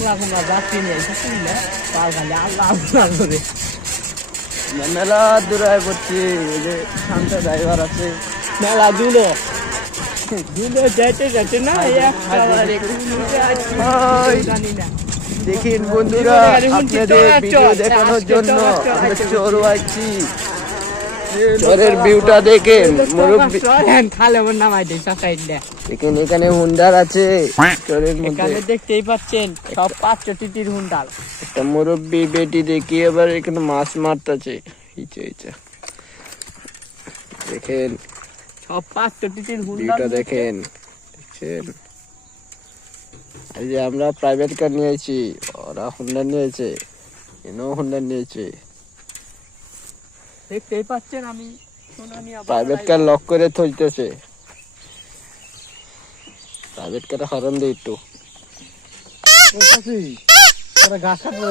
কুমড়া কুমড়া যাচ্ছি নিয়ে শুনলে তার খালি আল্লাহ আল্লাহ করে মেলা দূরায় পড়ছি। এই যে শান্ত ড্রাইভার আছে, মেলা দুলো দুলো যেতে যেতে না জানি না। দেখিন বন্ধুরা, আপনাদের ভিডিও দেখানোর জন্য আমরা চোর আছি। চোরের ভিউটা দেখেন মুরব্বি, খালে ওর নামাই দিই সাইড দিয়ে। দেখেন এখানে হুন্ডার আছে চোরের মধ্যে। এখানে দেখতেই পাচ্ছেন সব 500 টিটির হুন্ডাল। একটা মুরব্বি বেটি দেখি আবার এখানে মাছ মারতেছে। দেখেন সব 500 টিটির হুন্ডাল ভিউটা দেখেন, দেখছেন? এই যে আমরা প্রাইভেট কার নিয়েছি, ওরা হুন্ডা নিয়েছে, এনাও হুন্ডা নিয়েছে। দেখতেই পাচ্ছেন আমি প্রাইভেট কার লক করে থইতেছে। প্রাইভেট কারে হরন দে একটু। গাছ কাটবো